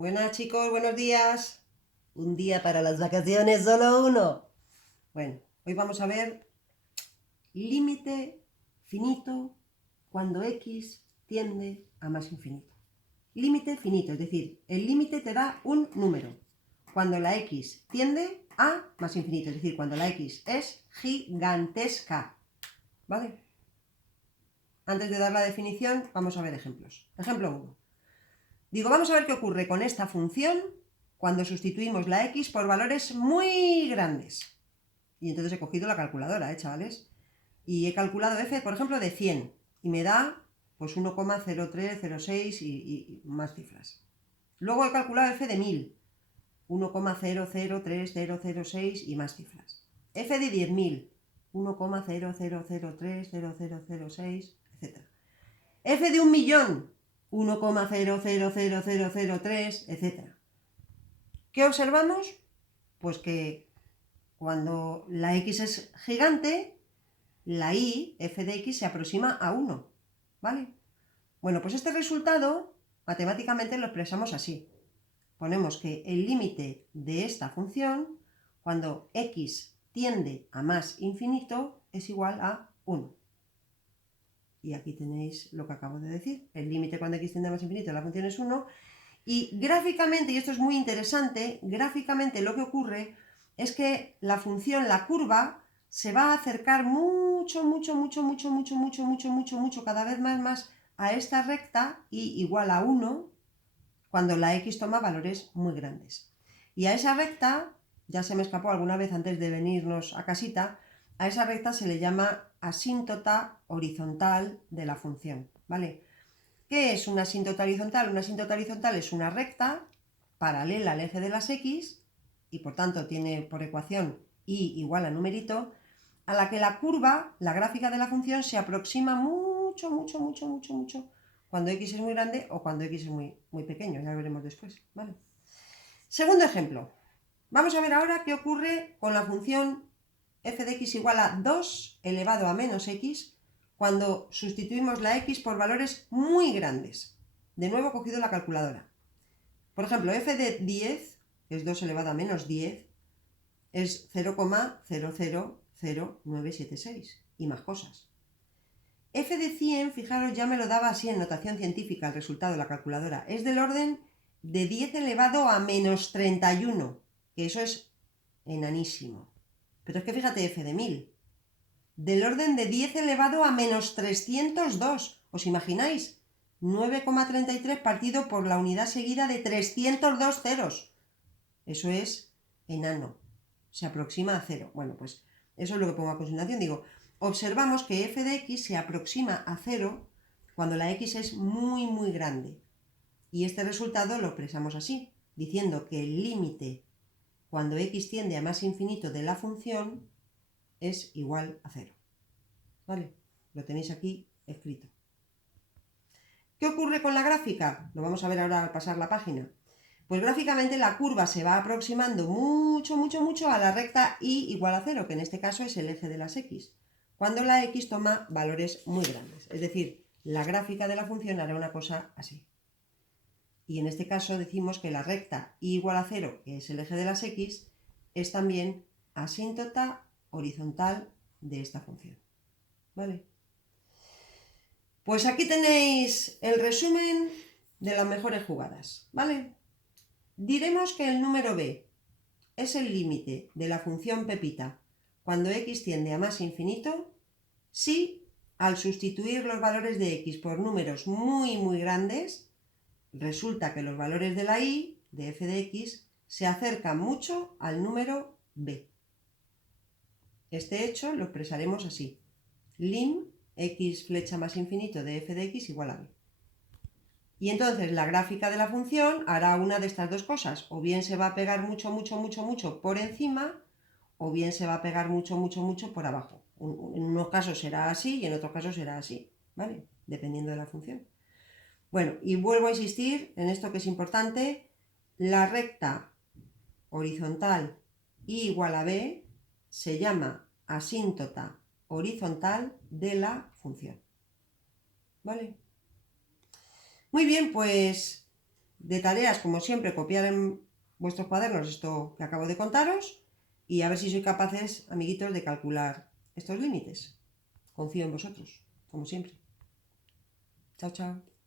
Buenas chicos, buenos días. Un día para las vacaciones, solo uno. Bueno, hoy vamos a ver límite finito cuando x tiende a más infinito. Límite finito, es decir, el límite te da un número. Cuando la x tiende a más infinito, es decir, cuando la x es gigantesca. ¿Vale? Antes de dar la definición, vamos a ver ejemplos. Ejemplo 1. Digo, vamos a ver qué ocurre con esta función cuando sustituimos la x por valores muy grandes. Y entonces he cogido la calculadora, chavales. Y he calculado f, por ejemplo, de 100. Y me da pues 1,0306 y más cifras. Luego he calculado f de 1000. 1,003006 y más cifras. F de 10.000. 1,00030006, etc. F de 1.000.000. 1,000003, etc. ¿Qué observamos? Pues que cuando la x es gigante, la y, f de x, se aproxima a 1, ¿vale? Bueno, pues este resultado matemáticamente lo expresamos así. Ponemos que el límite de esta función, cuando x tiende a más infinito, es igual a 1. Y aquí tenéis lo que acabo de decir. El límite cuando x tiende a más infinito de la función es 1. Y gráficamente, y esto es muy interesante, gráficamente lo que ocurre es que la función, la curva, se va a acercar mucho, cada vez más a esta recta y igual a 1 cuando la x toma valores muy grandes. Y a esa recta, ya se me escapó alguna vez antes de venirnos a casita, a esa recta se le llama asíntota horizontal de la función, ¿vale? ¿Qué es una asíntota horizontal? Una asíntota horizontal es una recta paralela al eje de las x y por tanto tiene por ecuación y igual a numerito, a la que la curva, la gráfica de la función, se aproxima mucho cuando x es muy grande o cuando x es muy pequeño, ya lo veremos después, ¿vale? Segundo ejemplo. Vamos a ver ahora qué ocurre con la función f de x igual a 2 elevado a menos x cuando sustituimos la x por valores muy grandes. De nuevo he cogido la calculadora. Por ejemplo, f de 10, que es 2 elevado a menos 10, es 0,000976 y más cosas. F de 100, fijaros, ya me lo daba así en notación científica el resultado de la calculadora. Es del orden de 10 elevado a menos 31, que eso es enanísimo. Pero es que fíjate, f de 1000, del orden de 10 elevado a menos 302. ¿Os imagináis? 9,33 partido por la unidad seguida de 302 ceros. Eso es enano. Se aproxima a 0. Bueno, pues eso es lo que pongo a continuación. Digo, observamos que f de x se aproxima a 0 cuando la x es muy grande. Y este resultado lo expresamos así, diciendo que el límite cuando x tiende a más infinito de la función es igual a 0. ¿Vale? Lo tenéis aquí escrito. ¿Qué ocurre con la gráfica? Lo vamos a ver ahora al pasar la página. Pues gráficamente la curva se va aproximando mucho a la recta y igual a 0, que en este caso es el eje de las x, cuando la x toma valores muy grandes. Es decir, la gráfica de la función hará una cosa así. Y en este caso decimos que la recta y igual a 0, que es el eje de las x, es también asíntota horizontal de esta función. ¿Vale? Pues aquí tenéis el resumen de las mejores jugadas, ¿vale? Diremos que el número b es el límite de la función pepita cuando x tiende a más infinito si, al sustituir los valores de x por números muy grandes, resulta que los valores de la y, de f de x, se acercan mucho al número b. Este hecho lo expresaremos así. Lim x flecha más infinito de f de x igual a b. Y entonces la gráfica de la función hará una de estas dos cosas. O bien se va a pegar mucho por encima, o bien se va a pegar mucho por abajo. En unos casos será así y en otros casos será así, ¿vale? Dependiendo de la función. Bueno, y vuelvo a insistir en esto que es importante. La recta horizontal y igual a b se llama asíntota horizontal de la función. ¿Vale? Muy bien, pues De tareas, como siempre, copiar en vuestros cuadernos esto que acabo de contaros y a ver si sois capaces, amiguitos, de calcular estos límites. Confío en vosotros, como siempre. Chao, chao.